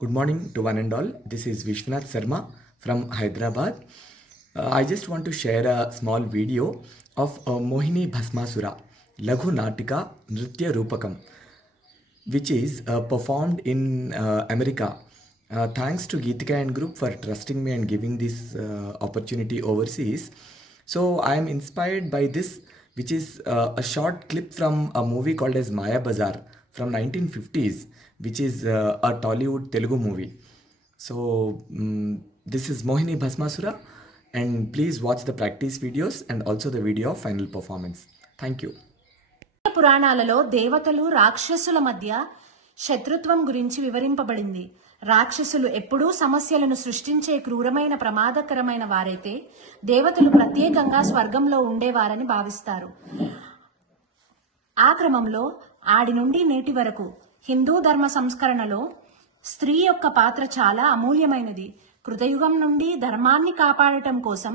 Good morning to one and all. This is Vishwanath Sarma from Hyderabad. I just want to share a small video of Mohini Bhasmasura, Laghu Natika Nritya Rupakam, which is performed in America. Thanks to Geetika and Group for trusting me and giving this opportunity overseas. So I am inspired by this, which is a short clip from a movie called as Maya Bazar from 1950s, which is a Tollywood Telugu movie. So this is Mohini Bhasmasura, and please watch the practice videos and also the video of final performance. Thank you. పురాణాలలో దేవతలు రాక్షసుల మధ్య శత్రుత్వం గురించి వివరింపబడింది. రాక్షసులు ఎప్పుడూ సమస్యలను సృష్టించే క్రూరమైన ప్రమాదకరమైన వారైతే దేవతలు ప్రత్యేకంగా స్వర్గంలో ఉండేవారని భావిస్తారు. ఆ క్రమంలో ఆడి నుండి నేటి వరకు హిందూ ధర్మ సంస్కరణలో స్త్రీ యొక్క పాత్ర చాలా అమూల్యమైనది. కృతయుగం నుండి ధర్మాన్ని కాపాడటం కోసం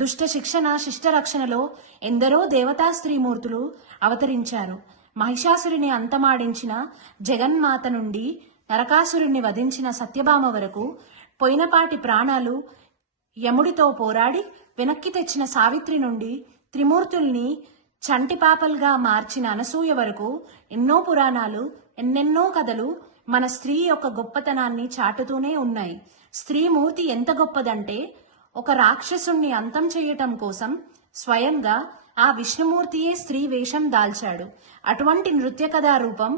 దుష్ట శిక్షణ శిష్ట రక్షణలో ఎందరో దేవతా స్త్రీమూర్తులు అవతరించారు. మహిషాసురుని అంతమాడించిన జగన్మాత నుండి నరకాసురుణ్ణి వధించిన సత్యభామ వరకు పోయినపాటి ప్రాణాలు యముడితో పోరాడి వెనక్కి తెచ్చిన సావిత్రి నుండి త్రిమూర్తుల్ని చంటిపాపల్గా మార్చిన అనసూయ వరకు ఎన్నో పురాణాలు ఎన్నెన్నో కథలు మన స్త్రీ యొక్క గొప్పతనాన్ని చాటుతూనే ఉన్నాయి. స్త్రీమూర్తి ఎంత గొప్పదంటే ఒక రాక్షసుణ్ణి అంతం చేయటం కోసం స్వయంగా ఆ విష్ణుమూర్తియే స్త్రీ వేషం దాల్చాడు. అటువంటి నృత్య కథా రూపం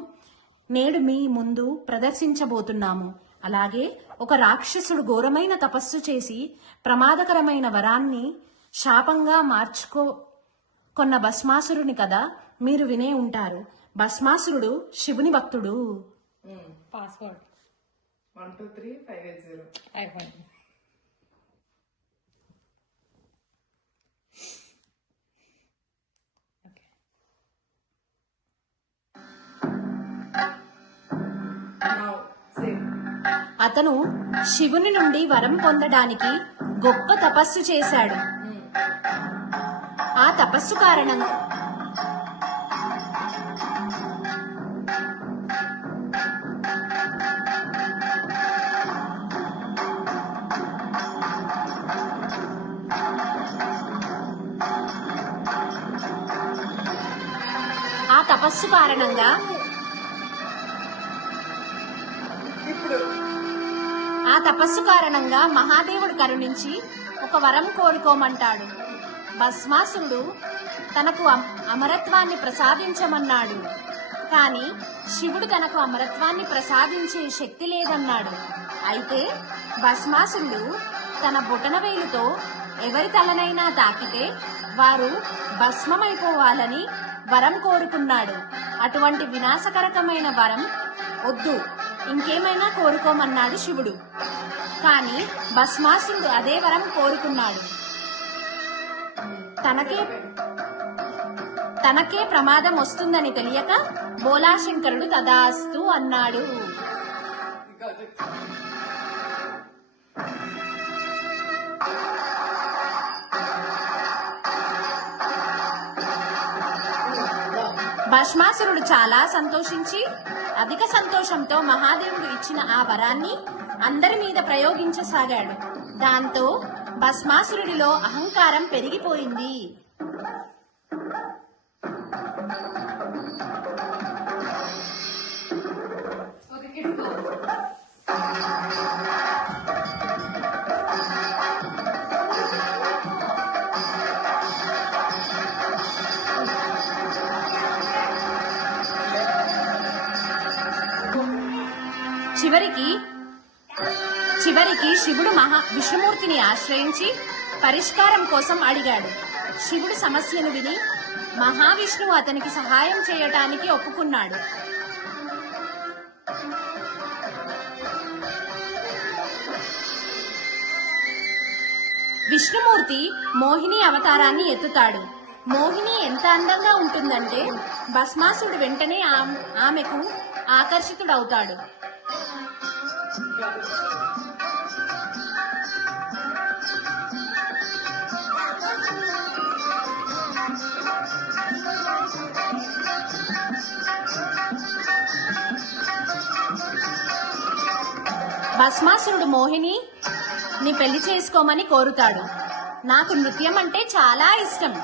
నేడు మీ ముందు ప్రదర్శించబోతున్నాము. అలాగే ఒక రాక్షసుడు ఘోరమైన తపస్సు చేసి ప్రమాదకరమైన వరాన్ని శాపంగా మార్చుకొన్న భస్మాసురుని కథ మీరు వినే ఉంటారు. భస్మాసురుడు శివుని భక్తుడు. పాస్వర్డ్ 123580. అతను శివుని నుండి వరం పొందడానికి గొప్ప తపస్సు చేశాడు. ఆ తపస్సు కారణంగా ఆ తపస్సు కారణంగా మహాదేవుడు కరుణించి ఒక వరం కోరుకోమంటాడు. భస్మాసురుడు తనకు అమరత్వాన్ని ప్రసాదించమన్నాడు. కానీ శివుడు తనకు అమరత్వాన్ని ప్రసాదించే శక్తి లేదన్నాడు. అయితే భస్మాసురుడు తన బొటనవేలుతో ఎవరి తలనైనా తాకితే వారు భస్మమైపోవాలని వరం కోరుకున్నాడు. అటువంటి వినాశకరకమైన వరం వద్దు, ఇంకేమైనా కోరుకోమన్నాడు శివుడు. కానీ భస్మాసురుడు అదే వరం కోరుకున్నాడు. తనకే ప్రమాదం వస్తుందని తెలియక బోలాశంకరుడు తదాస్తు అన్నాడు. భస్మాసురుడు చాలా సంతోషించి అధిక సంతోషంతో మహాదేవుడు ఇచ్చిన ఆ వరాన్ని అందరి మీద ప్రయోగించసాగాడు. దాంతో భస్మాసురుడిలో అహంకారం పెరిగిపోయింది. చివరికి శివుడు విష్ణుమూర్తిని ఆశ్రయించి పరిష్కారం కోసం అడిగాడు. శివుడు సమస్యను విని మహావిష్ణువు అతనికి సహాయం చేయటానికి ఒప్పుకున్నాడు. విష్ణుమూర్తి మోహిని అవతారాన్ని ఎత్తుతాడు. మోహిని ఎంత అందంగా ఉంటుందంటే భస్మాసురుడు వెంటనే ఆమెకు ఆకర్షితుడవుతాడు. భస్మాసురుడు మోహిని నీ పెళ్లి చేసుకోమని కోరుతాడు. నాకు నృత్యం అంటే చాలా ఇష్టం.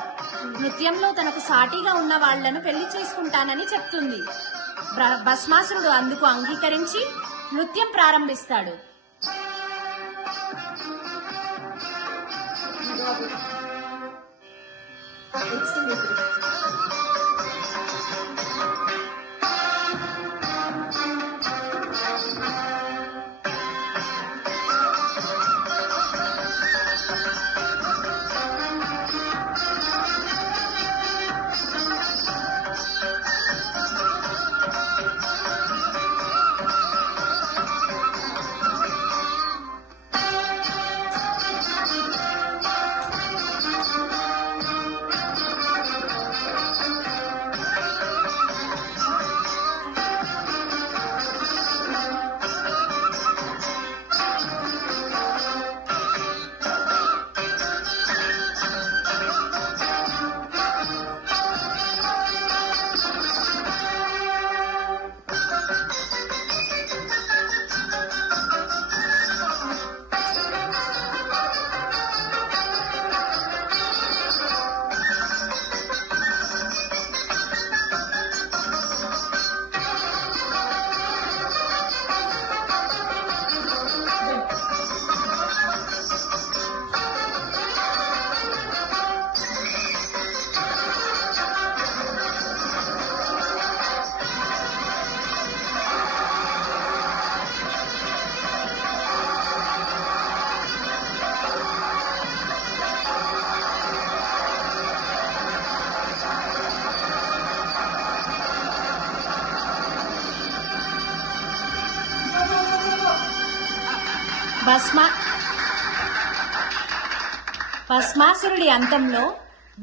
నృత్యంలో తనకు సాటిగా ఉన్న వాళ్లను పెళ్లి చేసుకుంటానని చెప్తుంది. భస్మాసురుడు అందుకు అంగీకరించి నృత్యం ప్రారంభిస్తాడు. భస్మాసురుడి అంతంలో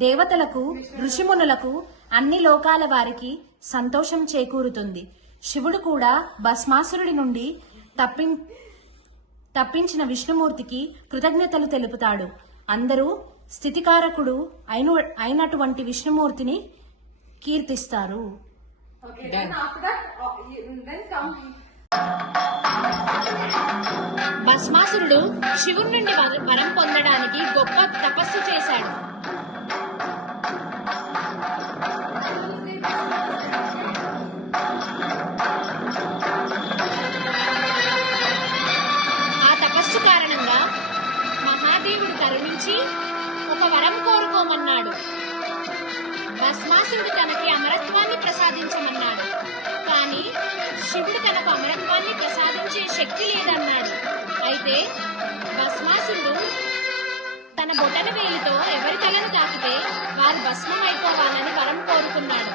దేవతలకు, ఋషిమునులకు, అన్ని లోకాల వారికి సంతోషం చేకూరుతుంది. శివుడు కూడా భస్మాసురుడి నుండి తప్పించిన విష్ణుమూర్తికి కృతజ్ఞతలు తెలుపుతాడు. అందరూ స్థితికారకుడు అయినటువంటి విష్ణుమూర్తిని కీర్తిస్తారు. భస్మాసురుడు శివుడి నుండి వరం పొందడానికి గొప్ప తపస్సు చేశాడు. ఆ తపస్సు కారణంగా మహాదేవుడు కరుణించి ఒక వరం కోరుకోమన్నాడు. భస్మాసురుడు తనకి అమరత్వాన్ని ప్రసాదించమన్నాడు. కానీ శివుడు తనకు అమరత్వాన్ని ప్రసాదించే శక్తి లేదన్నాడు. అయితే భస్మాసురుడు తన బొటన వేలితో ఎవరి తలను తాకితే వారు భస్మం అయిపోవాలని వరం కోరుకున్నాడు.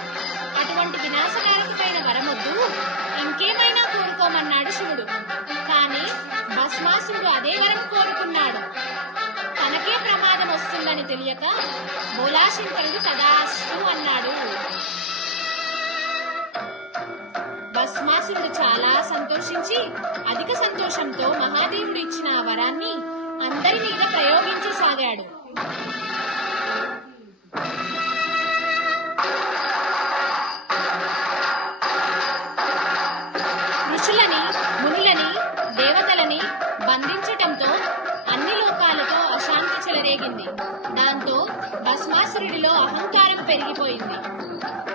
అటువంటి వినాశకారకమైన వరమొద్దు, ఇంకేమైనా కోరుకోమన్నాడు శివుడు. కానీ భస్మాసురుడు అదే వరం కోరుకున్నాడు. తనకే ప్రమాదం వస్తుందని తెలియక బోలాశంకరుడు తదాస్తు అన్నాడు. భస్మాసురుడు చాలా సంతోషించి అధిక సంతోషంతో మహాదేవుడు ఇచ్చిన ఆ వరాన్ని అందరి మీద ప్రయోగించసాగాడు. ఋషులని, మునులని, దేవతలని బంధించటంతో అన్ని లోకాలతో అశాంతి చెలరేగింది. దాంతో భస్మాసురుడిలో అహంకారం పెరిగిపోయింది.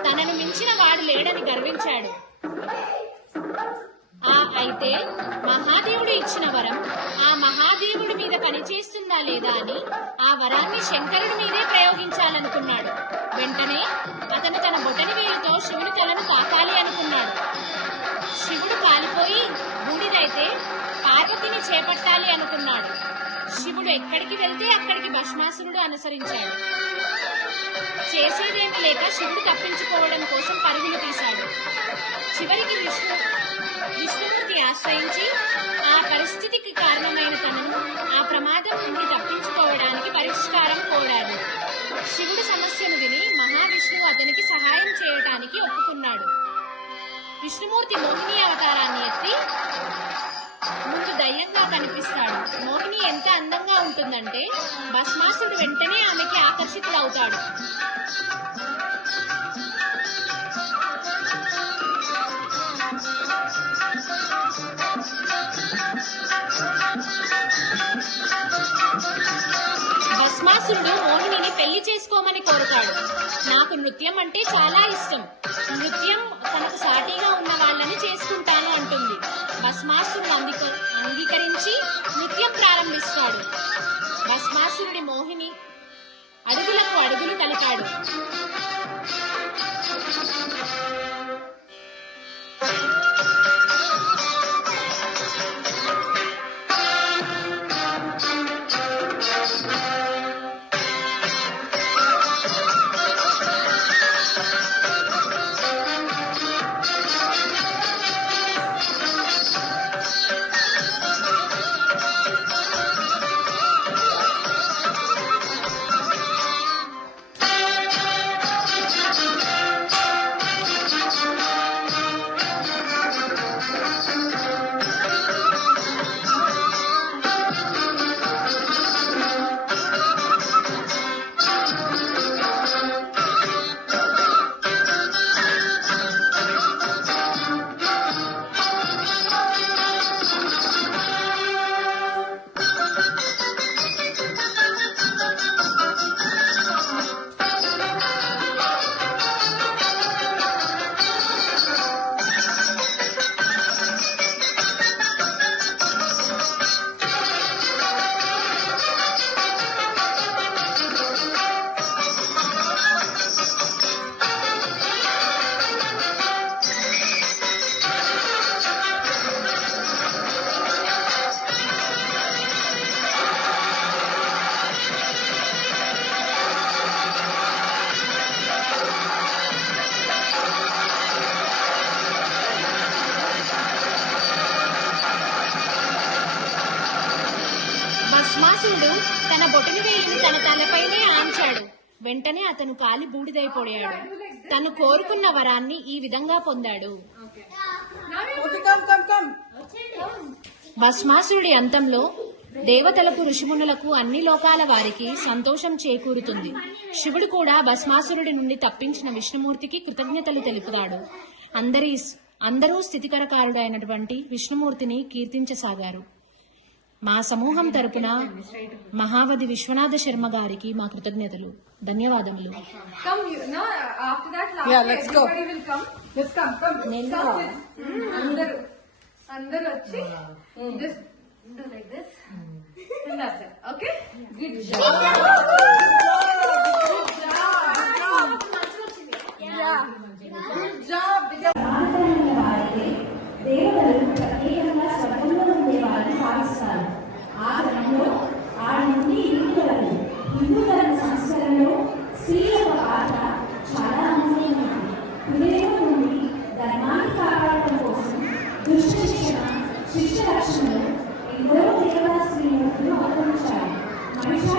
తనను మించిన వాడు లేడని గర్వించాడు. అయితే మహాదేవుడు ఇచ్చిన వరం ఆ మహాదేవుడి మీద పనిచేస్తుందా లేదా అని ఆ వరాన్ని శంకరుడి మీదే ప్రయోగించాలనుకున్నాడు. వెంటనే అతను తన బొటని వేలుతో శివుని తలను తాకాలి అనుకున్నాడు. శివుడు కాలిపోయి బూడిదైతే పార్వతిని చేపట్టాలి అనుకున్నాడు. శివుడు ఎక్కడికి వెళ్తే అక్కడికి భస్మాసురుడు అనుసరించాడు. చేసేదేమీ లేక శివుడు తప్పించుకోవడం కోసం పరుగులు తీశాడు. చివరికి విష్ణుమూర్తి ఆశ్రయించి ఆ పరిస్థితికి కారణమైన తనను ఆ ప్రమాదం నుండి తప్పించుకోవడానికి పరిష్కారం కోరాడు. శివుడు సమస్యను విని మహావిష్ణువు అతనికి సహాయం చేయటానికి ఒప్పుకున్నాడు. విష్ణుమూర్తి మోహిని అవతారాన్ని ఎత్తి ముందు దయ్యంగా కనిపిస్తాడు. మోహిని ఎంత అందంగా ఉంటుందంటే భస్మాసురుడు వెంటనే ఆమెకి ఆకర్షితుడవుతాడు. నేర్చుకోవాలని కోరుతాడు. నాకు నృత్యం అంటే చాలా ఇష్టం. నృత్యం తనకు సాటిగా ఉన్న వాళ్ళని చేసుకుంటాను అంటుంది. భస్మాసురుడు అంగీకరించి నృత్యం ప్రారంభిస్తాడు. భస్మాసురుడి మోహిని అడుగులకు అడుగులు కలిపాడు. భస్మాసురుడు తన బొటని వేలిని తన తలపైనే ఆంచాడు. వెంటనే అతను కాలి బూడిదైపోయాడు. తను కోరుకున్న వరాన్ని ఈ విధంగా పొందాడు. భస్మాసురుడి అంతంలో దేవతలకు, ఋషిమునులకు, అన్ని లోకాల వారికి సంతోషం చేకూరుతుంది. శివుడు కూడా భస్మాసురుడి నుండి తప్పించిన విష్ణుమూర్తికి కృతజ్ఞతలు తెలుపుతాడు. అందరూ స్థితికరకారుడైనటువంటి విష్ణుమూర్తిని కీర్తించసాగారు. మా సమూహం తరపున మహావతి విశ్వనాథ శర్మ గారికి మా కృతజ్ఞతలు, ధన్యవాదములు. అందరూ వచ్చి do like this and that's it. Okay, good job. Good job. దేవతలు ప్రత్యేకంగా స్వర్గంలో ఉండే వారిని భావిస్తారు. ఆ క్రమంలో ఆడి నుండి ఇంటి వరకు హిందూ ధర్మ సంస్కరణలో స్త్రీ యొక్క పాత్ర చాలా అమూల్యమైనది. హృదయం నుండి ధర్మాన్ని కాపాడటం కోసం దుష్ట శిక్షణ, శిష్ట రక్షణలో ఎందరో దేవతా స్త్రీలను అవతరించారు. మహిళ